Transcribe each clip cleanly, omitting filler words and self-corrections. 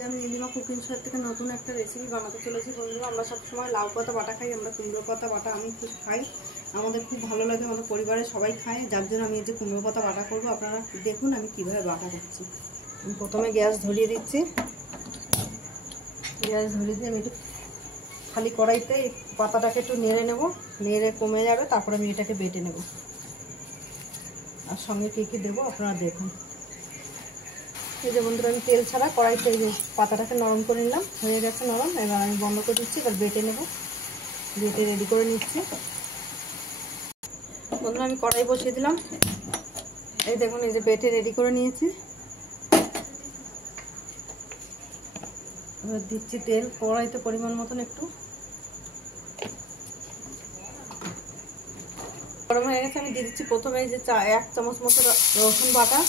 আজকে আমি Nilima cooking show থেকে নতুন একটা রেসিপি বানাতে চলেছি বন্ধুরা। আমরা সবসময় লাউ পাতা বাটা খাই, আমরা কুমড়ো পাতা বাটা আমি খুব খাই, আমাদের খুব ভালো লাগে, আমাদের পরিবারের সবাই খায়, যার জন্য আমি এই যে কুমড়ো পাতা বাটা করবো। আপনারা দেখুন আমি কীভাবে বাটা করছি। আমি প্রথমে গ্যাস ধরিয়ে দিচ্ছি। গ্যাস ধরিয়ে দিয়ে আমি একটু খালি কড়াইতে এই পাতাটাকে একটু নেড়ে নেব, নেড়ে কমে যাবে, তারপরে আমি এটাকে বেটে নেব। আর সঙ্গে কী কী দেবো আপনারা দেখুন। এই যে বন্ধুরা আমি তেল ছাড়া কড়াইতে এই যে পাতাটাকে নরম করে নিলাম, হয়ে গেছে নরম। এবার আমি বন্ধ করে দিচ্ছি, এবার বেটে নেব, বেটে রেডি করে নিচ্ছি। বন্ধুরা আমি কড়াই বসিয়ে দিলাম, এই দেখুন এই যে বেটে রেডি করে নিয়েছি। এবার দিচ্ছি তেল কড়াইতে পরিমাণ মতন একটু। গরম হয়ে গেছে, আমি দিয়ে দিচ্ছি প্রথমে এই যে 1 চামচ মতো রসুন বাটা।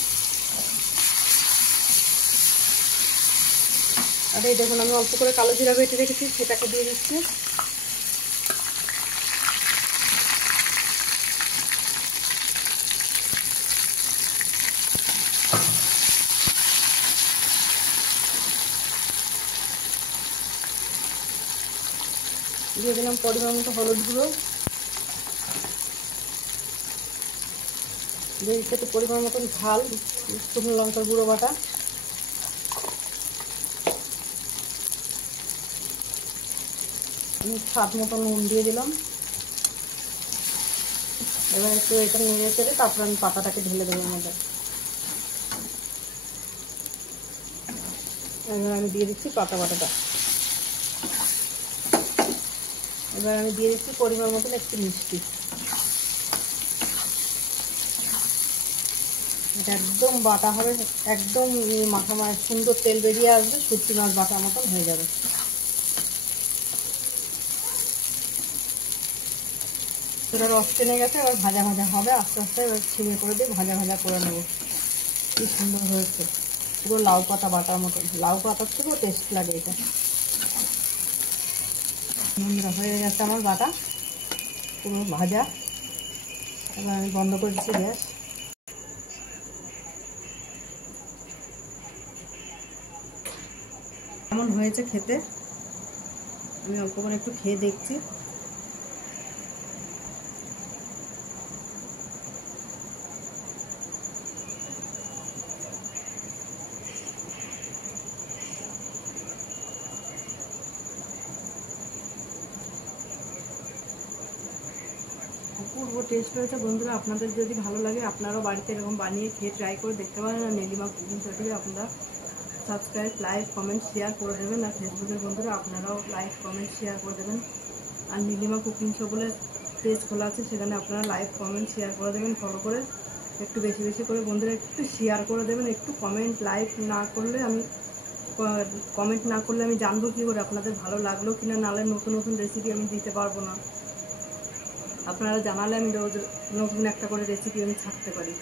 আর এই দেখুন আমি অল্প করে কালো জিরা বেটে রেখেছি, সেটাকে দিয়ে দিচ্ছি। দিয়ে দিলাম পরিমাণ মতো হলুদ গুঁড়ো, দিয়ে দিচ্ছি একটু পরিমাণ মতন ঝাল, শুকনো লঙ্কার গুঁড়ো বাটা, স্বাদ মতো নুন দিয়ে দিলাম। এবার একটু এটা নেড়ে চেড়ে তারপর আমি পাতাটাকে ঢেলে দেবো আমাদের। এবার আমি দিয়ে দিচ্ছি পাতা বাটাটা। এবার আমি দিয়ে দিচ্ছি পরিমাণ মতন একটু মিষ্টি। এটা একদম বাটা হবে, একদম মাখা সুন্দর তেল বেরিয়ে আসবে, শুটকি মাছ বাটার মতন হয়ে যাবে। এটা রস টেনে গেছে, এবার ভাজা ভাজা হবে আস্তে আস্তে। এবার ছিঁড়ে করে দিয়ে ভাজা ভাজা করে নেব। কি সুন্দর হয়েছে, পুরো লাউ পাতা বাটার মতন। লাউ পাতার থেকেও টেস্ট লাগে এটা। হয়ে গেছে আমার বাটা পুরো ভাজা। এবার আমি বন্ধ করে দিচ্ছি গ্যাস। কেমন হয়েছে খেতে আমি অল্প করে একটু খেয়ে দেখছি। অপূর্ব টেস্ট হয়েছে বন্ধুরা। আপনাদের যদি ভালো লাগে আপনারাও বাড়িতে এরকম বানিয়ে খেয়ে ট্রাই করে দেখতে পারেন। আর নীলিমা কুকিং শোটিকে আপনারা সাবস্ক্রাইব, লাইক, কমেন্ট, শেয়ার করে দেবেন। আর ফেসবুকের বন্ধুরা আপনারাও লাইক, কমেন্ট, শেয়ার করে দেবেন। আর নীলিমা কুকিং শো বলে পেজ খোলা আছে, সেখানে আপনারা লাইক, কমেন্ট, শেয়ার করে দেবেন। ফলো করে একটু বেশি বেশি করে বন্ধুরা একটু শেয়ার করে দেবেন। একটু কমেন্ট লাইক না করলে আমি জানবো কী করে আপনাদের ভালো লাগলো কিনা, নাহলে নতুন নতুন রেসিপি আমি দিতে পারবো না। আপনারা জানালে আমি রোজ নতুন একটা করে রেসিপি আমি ছাড়তে পারি।